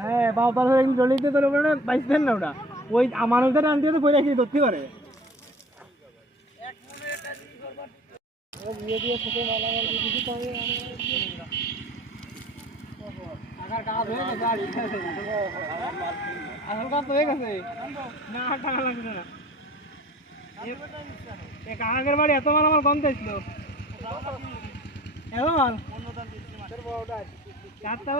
হ্যাঁ বাবা জলিতে তোর উপরে বাইশ দেন না ওটা ওই মানুষদের আনতে তো পরে কি ধরতে পারে কাকাকের বাড়ি এত মাল আমার কম চাইছিল এত মাল চারটা